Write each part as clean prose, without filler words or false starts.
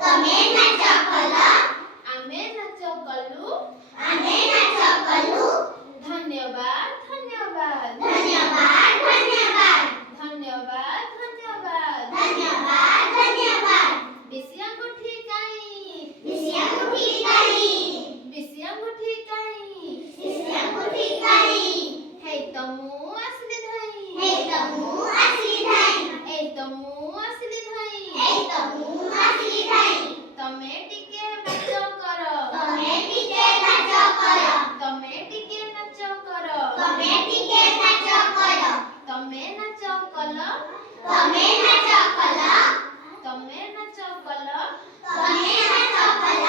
ତମେ ନାଚ କଲ ଆମେ ନାଚ କଲୁ ଆମେ ନାଚ କଲୁ ଧନ୍ୟବାଦ ଧନ୍ୟବାଦ ଧନ୍ୟବାଦ ଧନ୍ୟବାଦ ଧନ୍ୟବାଦ ଧନ୍ୟବାଦ ଧନ୍ୟବାଦ ଧନ୍ୟବାଦ ବିଷୟଙ୍ଗୁଠି କାଇଁ ବିଷୟଙ୍ଗୁଠି କାଇଁ ବିଷୟଙ୍ଗୁଠି କାଇଁ ବିଷୟଙ୍ଗୁଠି କାଇଁ ହେଇ ତ ମୁଁ ଆସିଲି ଧାଇଁ ହେଇ ତ ମୁଁ ଆସିଲି ଧାଇଁ ଏଇ ତ ମୁଁ ଆସିଲି ଧାଇଁ ଏଇ ତ ମୁଁ ଆସିଲି ଧାଇଁ ତମେ ଟିକେ ନାଚ କର ତମେ ଟିକେ ନାଚ କର ତମେ ଟିକେ ନାଚ କର ତମେ ଟିକେ ନାଚ କର ତମେ ନାଚ କଲ ତମେ ନାଚ କଲ ତମେ ନାଚ କଲ ତମେ ନାଚ କଲ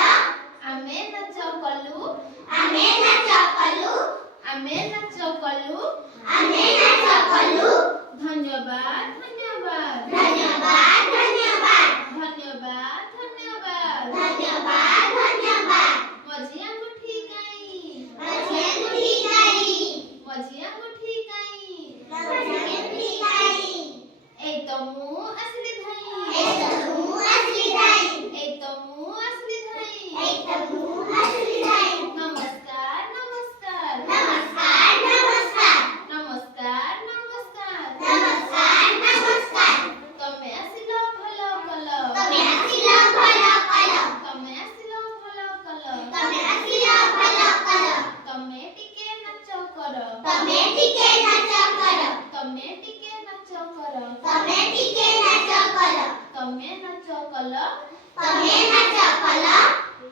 ଆମେ ନାଚ କଲୁ ଆମେ ନାଚ କଲୁ ଆମେ ନାଚ କଲୁ ଆମେ ନାଚ କଲୁ ଧନ୍ୟବାଦ ଧନ୍ୟବାଦ ଧନ୍ୟବାଦ ଧନ୍ୟବାଦ ଧନ୍ୟବାଦ ଧନ୍ୟବାଦ ଧନ୍ୟବାଦ ଧନ୍ୟବାଦ ମଝି ଆଙ୍ଗୁଠି କାଇଁ ମଝିଆଙ୍ଗୁଠି କାଇଁ ମଝି ଆଙ୍ଗୁଠି କାଇଁ ମଝିଆଙ୍ଗୁଠି କାଇଁ ଏଇ ତ ମୁଁ ଆସିଲି ଧାଇଁ ଏଇ ତ ମୁଁ ଆସିଲି ଧାଇଁ ଏଇ ତ ମୁଁ ଆସିଲି ଧାଇଁ ଏଇ ତ ମୁଁ ଆସିଲି ଧାଇଁ ନମସ୍କାର ନମସ୍କାର ନମସ୍କାର ନମସ୍କାର ନମସ୍କାର ନମସ୍କାର ନମସ୍କାର ନମସ୍କାର ତମେ ଆସିଲ ଭଲ କଲ ତମେ ଆସିଲ ଭଲ କଲ ତମେ ଆସିଲ ଭଲ କଲ ତମେ ଆସିଲ ଭଲ କଲ ତମେ ଟିକେ ନାଚ କର ତମେ ଟିକେ ନାଚ କର ତମେ ଟିକେ ନାଚ କର ତମେ ଟିକେ ନାଚ କର ତମେ ନାଚ କଲ ତମେ ନାଚ କଲ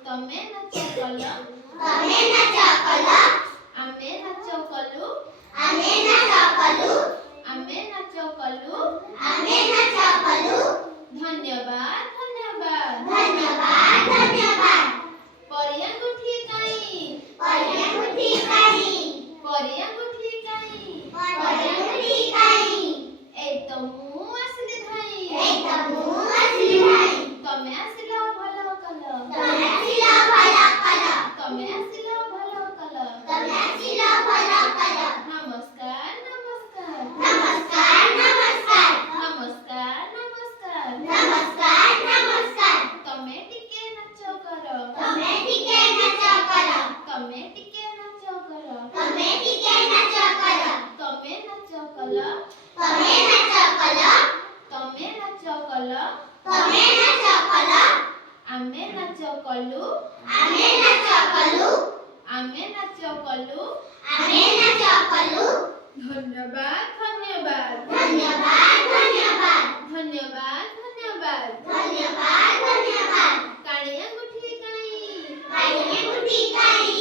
ତମେ ନାଚ କଲ ତମେ ନାଚ କଲ ଆମେ ନାଚ କଲୁ ଆମେ ନାଚ କଲୁ ଆମେ ନାଚ କଲୁ ଆମେ ନାଚ କଲୁ ଧନ୍ୟବାଦ ଧନ୍ୟବାଦ ଧନ୍ୟବାଦ ଧନ୍ୟବାଦ ପରିଆଙ୍ଗୁଠି କାଇଁ ପରିଆଙ୍ଗୁଠି କାଇଁ ପରିଆଙ୍ଗୁଠି କାଇଁ ପରିଆଙ୍ଗୁଠି କାଇଁ ଏଇ ତ ମୁଁ ଆସିଲି ଧାଇଁ ଏଇ ତ ମୁଁ ଆସିଲି ଧାଇଁ ତମେ ଆସିଲ ଭଲ କଲ ତମେ ଆସିଲ ଭଲ କଲ ତମେ ଆସିଲ ଭଲ କଲ ତମେ ଆସିଲ ଭଲ କଲ ନମସ୍କାର ନମସ୍କାର ନମସ୍କାର ନମସ୍କାର ନମସ୍କାର ନମସ୍କାର ନମସ୍କାର ନମସ୍କାର ତମେ ଟିକେ ନାଚ କର ତମେ ଟିକେ ନାଚ କର ତମେ ଟିକେ ନାଚ କର ତମେ ଟିକେ ନାଚ କର ତମେ ନାଚ କଲ ତମେ ନାଚ କଲ ତମେ ନାଚ କଲ ତମେ ନାଚ କଲ ଆମେ ନାଚ କଲୁ ଆମେ ନାଚ କଲୁ ଆମେ ନାଚ କଲୁ ଆମେ ନାଚ କଲୁ ଧନ୍ୟବାଦ ଧନ୍ୟବାଦ ଧନ୍ୟବାଦ ଧନ୍ୟବାଦ ଧନ୍ୟବାଦ ଧନ୍ୟବାଦ ଧନ୍ୟବାଦ ଧନ୍ୟବାଦ କାଳିଆଙ୍ଗୁଠି କାଇଁ କାଳିଆଙ୍ଗୁଠି କାଇଁ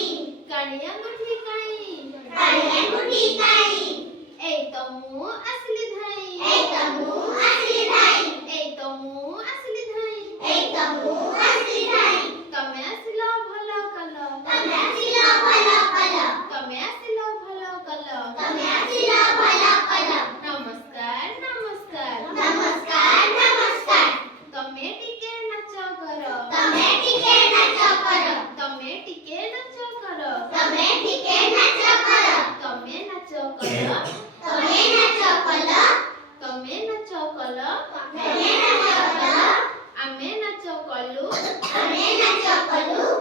କାଳିଆଙ୍ଗୁଠି କାଇଁ କାଳିଆଙ୍ଗୁଠି କାଇଁ ଏଇ ତ ମୁଁ ଆସିଲି ଧାଇଁ ଏଇ ତ ମୁଁ ଆସିଲି ଧାଇଁ ଏଇ ତ ମୁଁ ଆସିଲି ଧାଇଁ ଏଇ ତ ମୁଁ ଆସିଲି ଧାଇଁ ତମେ ଆସିଲ ଭଲ କଲ ତମେ ଆସିଲ ଭଲ କଲ ତମେ ଆସିଲ ଭଲ କଲ ତମେ ଆସିଲ ଭଲ କଲ ନମସ୍କାର ନମସ୍କାର ନମସ୍କାର ନମସ୍କାର ତମେ ଟିକେ ନାଚ କର ତମେ ଟିକେ ନାଚ କର ତମେ ଟିକେ ନାଚ କର ତମେ ଟିକେ ନାଚ କର ତମେ ନାଚ କଲ ତମେ ନାଚ କଲ ତମେ ନାଚ କଲ ତମେ ନାଚ କଲ ଆମେ ନାଚ କଲୁ ଆମେ ନାଚ କଲୁ